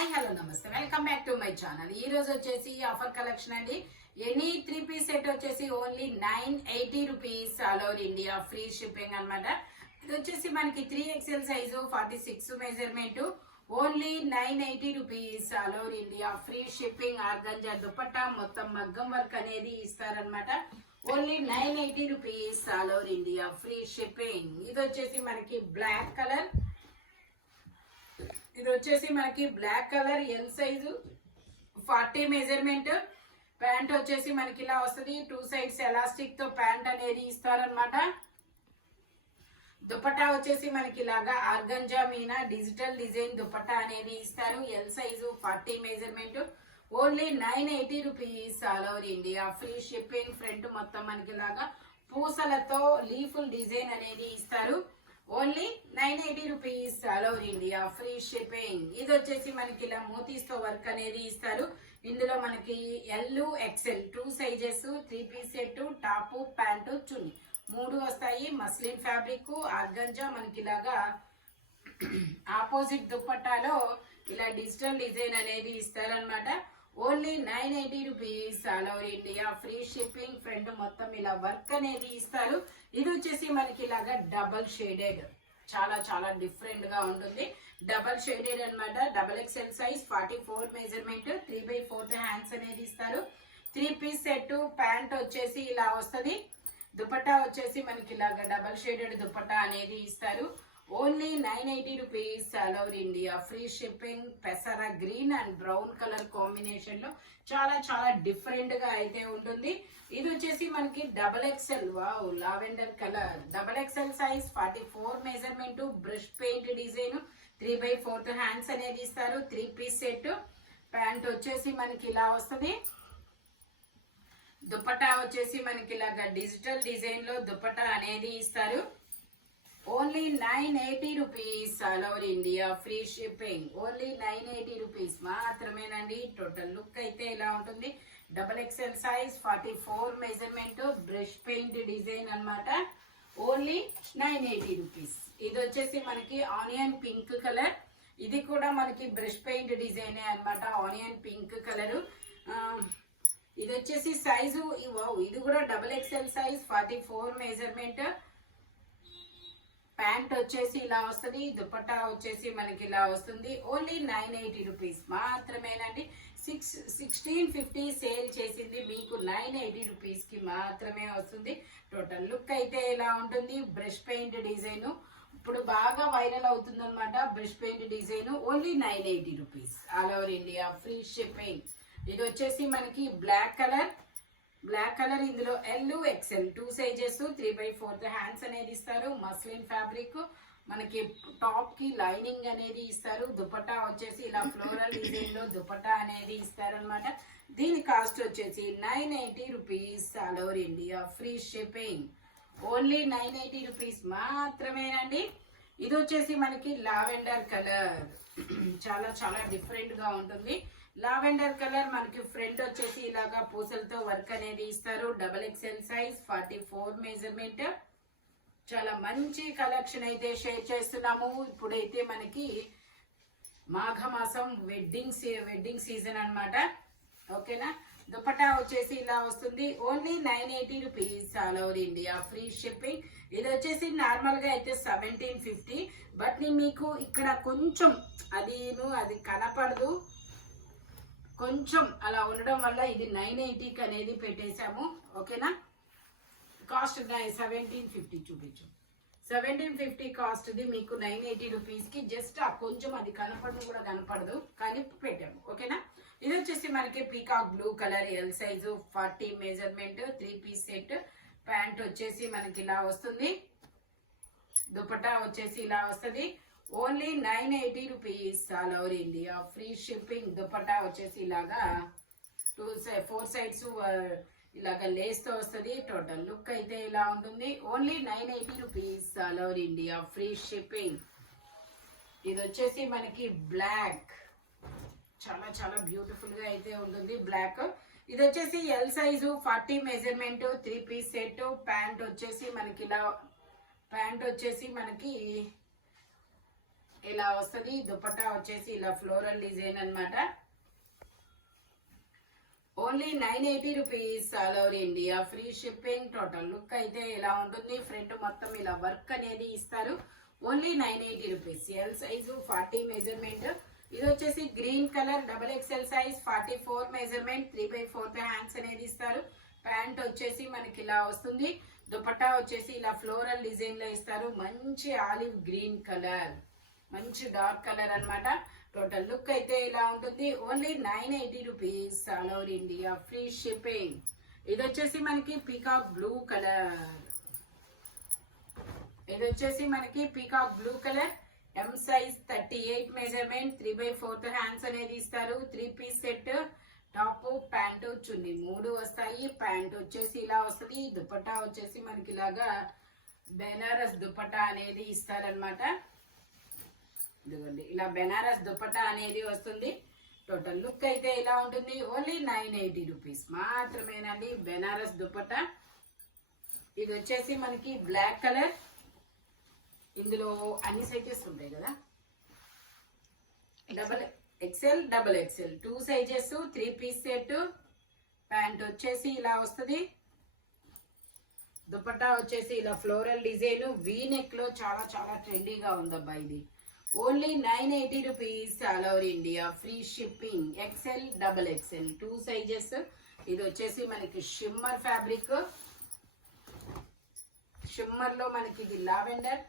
Hi hello నమస్తే welcome back to my channel. ఈ రోజు వచ్చేసి ఆఫర్ కలెక్షన్ అండి. ఎనీ 3 పీస్ సెట్ వచ్చేసి only 980 rupees all over India free shipping అన్నమాట. ఇది వచ్చేసి మనకి 3XL size 46 measurement only 980 rupees all over India free shipping. Organza dupatta మొత్తం మగ్గం వర్క్ అనేది ఇస్తారనమాట. Only 980 rupees all over India free shipping. ఇది వచ్చేసి మనకి బ్లాక్ కలర్, ఇది వచ్చేసి మనకి black colour L size 40 measurement. Pant వచ్చేసి మనకి ఇలా వస్తుంది. 2 సైడ్స్ ఎలాస్టిక్ తో ప్యాంట్ అనేది ఇస్తారనమాట. దుపట్టా వచ్చేసి మనకి ఇలాగా organza Meena digital design dupatta అనేది ఇస్తారు. L size 40 measurement only 980 rupees all over India free shipping. Front మొత్తం మనకి ఇలాగా పూసలతో లీఫుల్ డిజైన్ అనేది ఇస్తారు. Only 980 rupees all over India free shipping. ఇది వచ్చేసి మనకి ఇలా మోతీస్ తో వర్క్ అనేది ఇస్తారు. ఇందులో మనకి L XL 2 sizes 3 piece set top pant chunni 3 వస్తాయి. మస్లిన్ ఫ్యాబ్రిక్ ఆర్గంజా మనకి ఇలాగా ఆపోజిట్ దుపట్టాలో ఇలా డిజిటల్ డిజైన్ అనేది ఇస్తారనమాట. Only 980 rupees all over India free shipping. Front మొత్తం ఇలా వర్క్ అనేది ఇస్తారు. ఇది వచ్చేసి మనకి ఇలాగా డబల్ షేడెడ్, చాలా చాలా డిఫరెంట్ గా ఉంటుంది. డబల్ షేడెడ్ అనమాట. XXL సైజ్ 44 మెజర్మెంట్ 3/4 హ్యాండ్స్ అనేది ఇస్తారు. 3 పీస్ సెట్ ప్యాంట్ వచ్చేసి ఇలా వస్తుంది. దుపట్టా వచ్చేసి మనకి ఇలాగా డబల్ షేడెడ్ దుపట్టా అనేది ఇస్తారు. Only 980 rupees all over India free shipping. పెసర green and brown colour combination లో చాలా చాలా డిఫరెంట్ గా అయితే ఉంటుంది. ఇది వచ్చేసి మనకి XXL wow lavender colour XXL size 44 measurement brush paint design 3/4 hands అనేది ఇస్తారు. 3 పీస్ సెట్ ప్యాంట్ వచ్చేసి మనకి ఇలా వస్తుంది. దుపట్టా వచ్చేసి మనకి ఇలాగా డిజిటల్ డిజైన్ లో దుపట్టా అనేది ఇస్తారు. Only 980 rupees all over India free shipping. Only 980 rupees మాత్రమేనండి. టోటల్ లుక్ అయితే ఇలా ఉంటుంది. XXL size 44 measurement brush paint design అన్నమాట. Only 980 rupees. ఇది వచ్చేసి మనకి ఆనియన్ పింక్ కలర్. ఇది కూడా మనకి బ్రష్ పెయింట్ డిజైన్ అన్నమాట. Onion pink colour. ఇది వచ్చేసి సైజు ఇది కూడా XXL సైజ్ 44 మెజర్మెంట్. ప్యాంట్ వచ్చేసి ఇలా వస్తుంది. దుపట్టా వచ్చేసి మనకి ఇలా వస్తుంది. ఓన్లీ 980 రూపీస్ మాత్రమేనండి. 1650 సేల్ చేసింది మీకు 980 రూపీస్ కి మాత్రమే వస్తుంది. టోటల్ లుక్ అయితే ఇలా ఉంటుంది. బ్రష్ పెయింట్ డిజైన్ ఇప్పుడు బాగా వైరల్ అవుతుంది అనమాట. Brush paint design only 980 rupees all over India free shipping. ఇది వచ్చేసి మనకి బ్లాక్ కలర్ ఇందులో ఎల్ ఎక్సెల్ 2 సైజెస్ 3/4 హ్యాండ్స్ అనేది ఇస్తారు. మస్లిన్ ఫ్యాబ్రిక్ మనకి టాప్ కి లైనింగ్ అనేది ఇస్తారు. దుపట్టా వచ్చేసి ఇలా ఫ్లోరల్ డిజైన్ లో దుపట్టా అనేది ఇస్తారనమాట. దీని కాస్ట్ వచ్చేసి 980 rupees all over India free shipping. Only 980 rupees మాత్రమేనండి. ఇది వచ్చేసి మనకి లావెండర్ కలర్ చాలా చాలా డిఫరెంట్ గా ఉంటుంది. లావెండర్ కలర్ మనకి ఫ్రంట్ వచ్చేసి ఇలాగా పూసలతో వర్క్ అనేది ఇస్తారు. XXL size 44 measurement. చాలా మంచి కలెక్షన్ అయితే షేర్ చేస్తున్నాము. ఇప్పుడైతే మనకి మాఘమాసం వెడ్డింగ్ సీజన్ అన్నమాట. ఓకేనా. దుపట్టా వచ్చేసి ఇలా వస్తుంది. Only 980 rupees all over India free shipping. ఇది వచ్చేసి నార్మల్ గా అయితే 1750, బట్ మీకు ఇక్కడ కొంచెం అది కనపడదు, కొంచెం అలా ఉండడం వల్ల ఇది 980కి అనేది పెట్టేశాము. ఓకేనా. కాస్ట్ 1750 చూపించు. 1750 కాస్ట్ ది మీకు 980 రూపీస్ కి జస్ట్ కొంచెం అది కనపడదు కానీ పెట్టాము. ఓకేనా. ఇది వచ్చేసి మనకి peacock blue colour L size 40 measurement 3 piece set. Pant వచ్చేసి మనకి ఇలా వస్తుంది. దుపట్టా వచ్చేసి ఇలా వస్తుంది. Only 980 rupees all over India free shipping. Dupatta వచ్చేసి ఇలాగా 4 సైడ్స్ ఇలాగా లేస్ తో వస్తుంది. టోటల్ లుక్ అయితే ఇలా ఉంటుంది. Only 980 rupees all over India free shipping. ఇది వచ్చేసి మనకి బ్లాక్ చాలా చాలా బ్యూటిఫుల్ గా అయితే ఉంటుంది బ్లాక్. ఇది వచ్చేసి L size 40 measurement 3 piece set. Pant వచ్చేసి మనకి ఇలా ఇలా వస్తుంది. దుపట్టా వచ్చేసి ఇలా ఫ్లోరల్ డిజైన్ అన్నమాట. Only 980 rupees all over India, free shipping. Total look అయితే ఇలా ఉంటుంది. ఫ్రంట్ మొత్తం ఇలా వర్క్ అనేది ఇస్తారు. Only 980 rupees. L size 40 measurement. ఇది వచ్చేసి green colour double XL size 44 measurement 3/4 hands అనేది ఇస్తారు. ప్యాంట్ వచ్చేసి మనకి ఇలా వస్తుంది. దుపట్టా వచ్చేసి ఇలా ఫ్లోరల్ డిజైన్ లో ఇస్తారు. మంచి ఆలివ్ గ్రీన్ కలర్, మంచి డార్క్ కలర్ అన్నమాట. టోటల్ లుక్ అయితే ఇలా ఉంటుంది. Only 980 rupees all over India, free shipping. ఇది వచ్చేసి మనకి పీకాక్ బ్లూ కలర్. ఇది వచ్చేసి మనకి peacock blue colour. M size 38 measurement 3/4 hands అనేది ఇస్తారు. 3 piece set. Top pant chunni 3 వస్తాయి. ప్యాంట్ వచ్చేసి ఇలా వస్తుంది. దుపట్టా వచ్చేసి మనకి ఇలాగా బెనారస్ దుపట్టా అనేది ఇస్తారనమాట. ఇదిగోండి ఇలా బెనారస్ దుపట్టా అనేది వస్తుంది. టోటల్ లుక్ అయితే ఇలా ఉంటుంది. ఓన్లీ 980 రూపీస్ మాత్రమేనండి బెనారస్ దుపట్టా. ఇది వచ్చేసి మనకి బ్లాక్ కలర్. ఇందులో అన్ని సైజెస్ ఉంటాయి కదా, double XL double XL 2 sizes. 3 piece set. Pant వచ్చేసి ఇలా వస్తుంది. దుపట్టా వచ్చేసి ఇలా ఫ్లోరల్ డిజైన్ వీ నెక్ లో చాలా చాలా ట్రెండీగా ఉందబ్బా ఇది. Only 980 rupees all over India, free shipping. XL double XL 2 sizes. ఇది వచ్చేసి మనకి షిమ్మర్ ఫ్యాబ్రిక్. షిమ్మర్ లో మనకి ఇది lavender.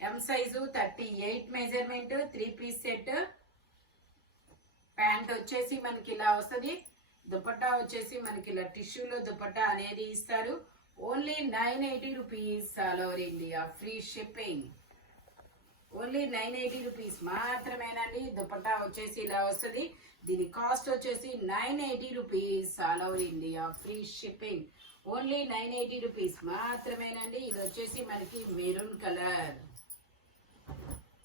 M size 38 measurement 3 piece set. Pant వచ్చేసి మనకి ఇలా వస్తుంది. దుపట్టా వచ్చేసి మనకి ఇలా టిష్యూలో దుపట్టా అనేది ఇస్తారు. Only 980 rupees all over India, free shipping. Only 980 rupees మాత్రమేనండి. దుపట్టా వచ్చేసి ఇలా వస్తుంది. దీని కాస్ట్ వచ్చేసి 980 rupees all over India, free shipping. Only 980 rupees మాత్రమేనండి. ఇది వచ్చేసి మనకి మెరూన్ కలర్.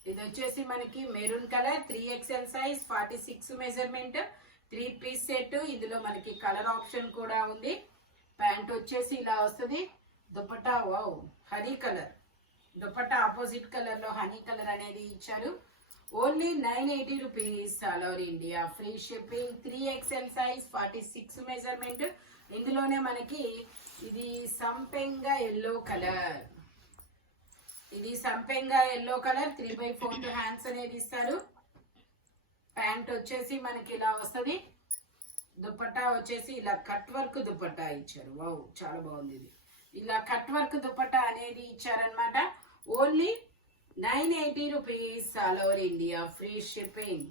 ఇది వచ్చేసి మనకి maroon colour 3XL size 46 measurement 3 piece set. ఇందులో మనకి కలర్ ఆప్షన్ కూడా ఉంది. ప్యాంట్ వచ్చేసి ఇలా వస్తుంది. Dupatta wow honey colour. Dupatta opposite colour లో హనీ కలర్ అనేది ఇచ్చారు. Only 980 rupees all over India, free shipping. 3XL size 46 measurement. ఇందులోనే మనకి ఇది సంపెంగా ఎల్లో కలర్. ఇది సంపెంగా ఎల్లో కలర్ 3/4 హ్యాండ్స్ అనేది ఇస్తారు. ప్యాంట్ వచ్చేసి మనకి ఇలా వస్తుంది. దుపట్టా వచ్చేసి ఇలా కట్ వర్క్ దుపట్టా ఇచ్చారు. వావ్ చాలా బాగుంది. ఇది ఇలా కట్ వర్క్ దుపట్టా అనేది ఇచ్చారనమాట. Only 980 rupees all over India, free shipping.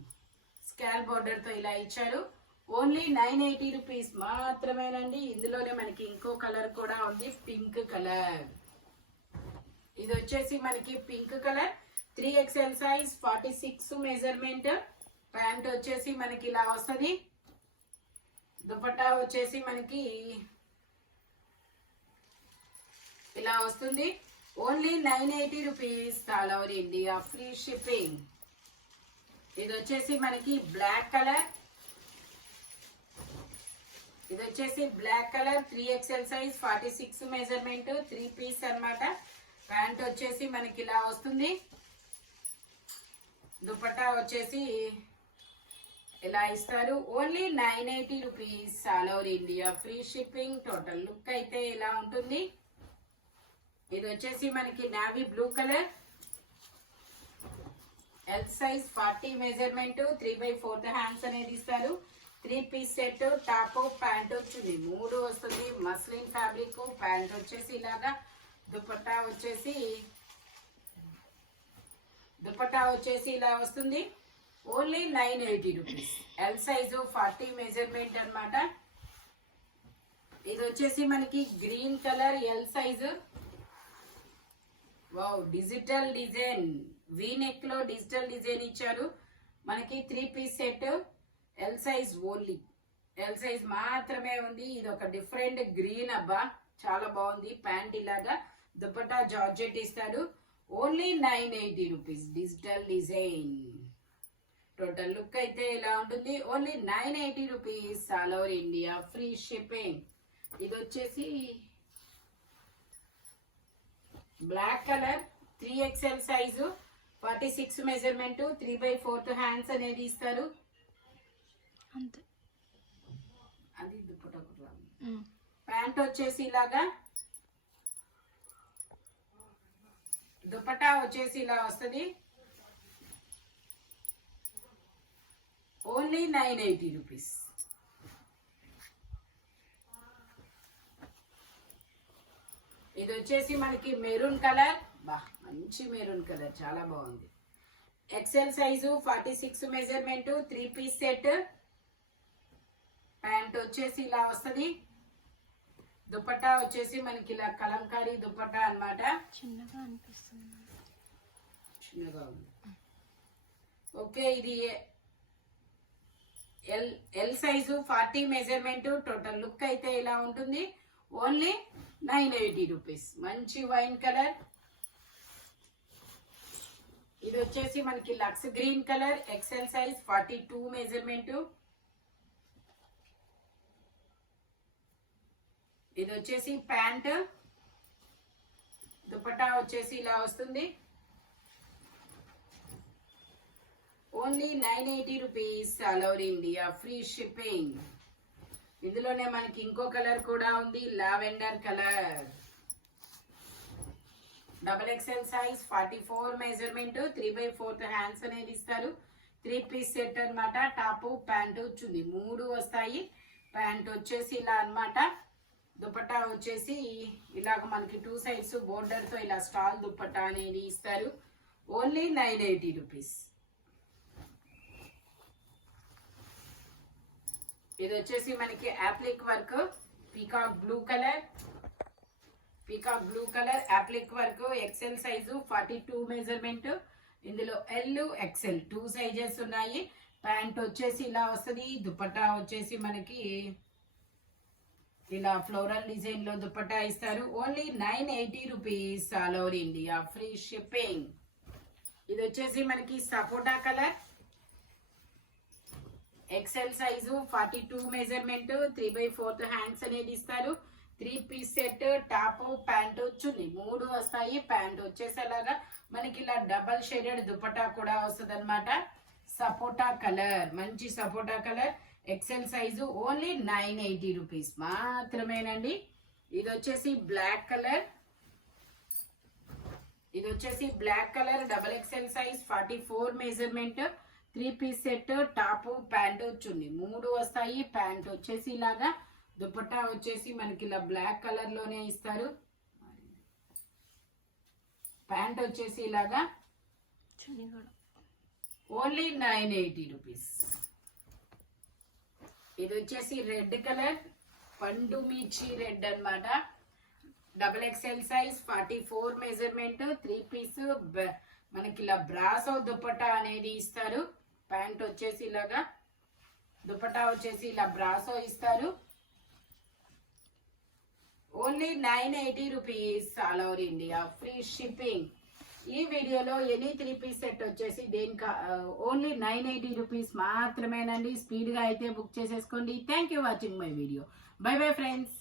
స్కాల్ బోర్డర్ తో ఇలా ఇచ్చారు. ఓన్లీ 980 రూపీస్ మాత్రమేనండి. ఇందులోనే మనకి ఇంకో కలర్ కూడా ఉంది, పింక్ కలర్. ఇది వచ్చేసి మనకి pink colour 3XL size 46 measurement. Pant వచ్చేసి మనకి ఇలా వస్తుంది. దుపట్టా వచ్చేసి మనకి ఇలా వస్తుంది. Only 980 rupees all over India, free shipping. ఇది వచ్చేసి మనకి బ్లాక్ కలర్. ఇది వచ్చేసి black colour 3XL size 46 measurement 3 piece అన్నమాట. ప్యాంట్ వచ్చేసి మనకి ఇలా వస్తుంది. దుపట్టా వచ్చేసి ఇలా ఇస్తారు. Only 980 rupees all over India, free shipping. Total look అయితే ఇలా ఉంటుంది. ఇది వచ్చేసి మనకి navy blue colour. L size 40 measurement 3/4 hands అనేది ఇస్తారు. 3 పీస్ సెట్. టాప్ ప్యాంట్ వచ్చింది 3 వస్తుంది. Muslin fabric. ప్యాంట్ వచ్చేసి ఇలాగా. దుపట్టా వచ్చేసి ఇలా వస్తుంది. Only 980 rupees. L size 40 measurement అన్నమాట. ఇది వచ్చేసి మనకి green colour L size. Wow digital design V neck లో డిజిటల్ డిజైన్ ఇచ్చారు. మనకి 3 piece set. L size only. L size మాత్రమే ఉంది. ఇది ఒక డిఫరెంట్ గ్రీన్ అబ్బా చాలా బాగుంది. ప్యాంట్ ఇలాగా. దుపట్టా జార్జెట్ ఇస్తాడు. Only 980 rupees digital design. Total look అయితే ఇలా ఉంటుంది. Only 980 rupees all over India, free shipping. ఇది వచ్చేసి black colour 3XL size 46 measurement 3/4 hands అనేది ఇస్తారు. అంతే. అది దుపట్టా కూడా. ప్యాంట్ వచ్చేసి ఇలాగా, దుపట్టా వచ్చేసి ఇలా వస్తుంది. Only 980 rupees. ఇది వచ్చేసి మనకి మెరూన్ కలర్, బా మంచి మెరూన్ కలర్, చాలా బాగుంది. XL size 46 measurement 3 piece set. Pant వచ్చేసి ఇలా వస్తుంది. దుపట్టా వచ్చేసి మనకి ఇలా కలంకారీ దుపట్టా అన్నమాట. చిన్నగా అనిపిస్తుంది. చిన్నగా ఉంది. ఓకే, ఇది L size 40 measurement. Total look అయితే ఇలా ఉంటుంది. Only 980 rupees. మంచి వైన్ కలర్. ఇది వచ్చేసి మనకి lux green colour. XL size 42 measurement. ఇది వచ్చేసి ప్యాంట్. దుపట్టా వచ్చేసి ఇలా వస్తుంది. Only 980 rupees. All over India free shipping. ఇందులోనే మనకి ఇంకో కలర్ కూడా ఉంది, lavender colour. XXL size 44 measurement 3/4 hands అనేది ఇస్తారు. 3 పీస్ సెట్ అన్నమాట. టాప్ ప్యాంట్ చున్నీ 3 వస్తాయి. ప్యాంట్ వచ్చేసి ఇలా అన్నమాట. దుపట్టా వచ్చేసి ఇలాగ మనకి 2 సైడ్స్ బోర్డర్ తో ఇలా స్టాల్ దుపట్టా అనేది ఇస్తారు. Only 980 rupees. ఇది వచ్చేసి మనకి applique work, peacock blue colour. Peacock blue colour applique work. XL size 42 measurement. ఇందులో ఎల్ ఎక్సెల్ 2 సైజెస్ ఉన్నాయి. ప్యాంట్ వచ్చేసి ఇలా వస్తుంది. దుపట్టా వచ్చేసి మనకి ఇలా ఫ్లోరల్ డిజైన్ లో దుపట్టా ఇస్తారు. Only 980 rupees. All over India free shipping. ఇది వచ్చేసి మనకి sapota colour. XL size 42 measurement 3/4 hands అనేది ఇస్తారు. 3 piece set. Top pant chunni 3 వస్తాయి. ప్యాంట్ వచ్చేసేలాగా మనకి ఇలా డబల్ షేడెడ్ దుపట్టా కూడా వస్తుంది అనమాట. సపోటా కలర్, మంచి sapota colour. XL size only 980 rupees మాత్రమేనండి. ఇది వచ్చేసి బ్లాక్ కలర్. ఇది వచ్చేసి black colour XXL size 44 measurement 3 piece set. Top pant chunni 3 వస్తాయి. ప్యాంట్ వచ్చేసి ఇలాగా, దుపట్టా వచ్చేసి మనకి ఇలా బ్లాక్ కలర్ లోనే ఇస్తారు. ప్యాంట్ వచ్చేసి ఇలాగా, ఓన్లీ 980 రూపీస్. ఇది వచ్చేసి రెడ్ కలర్, పండు మిర్చి రెడ్ అన్నమాట. XXL size 44 measurement 3 piece. మనకి ఇలా బ్రాసో దుపట్టా అనేది ఇస్తారు. ప్యాంట్ వచ్చేసి ఇలాగా, దుపట్టా వచ్చేసి ఇలా బ్రాసో ఇస్తారు. Only 980 rupees. All over India free shipping. ఈ వీడియోలో ఎనీ 3 పీస్ సెట్ వచ్చేసి దేనికి ఓన్లీ 980 రూపీస్ మాత్రమేనండి. స్పీడ్గా అయితే బుక్ చేసేసుకోండి. Thank you watching my video. By bye friends.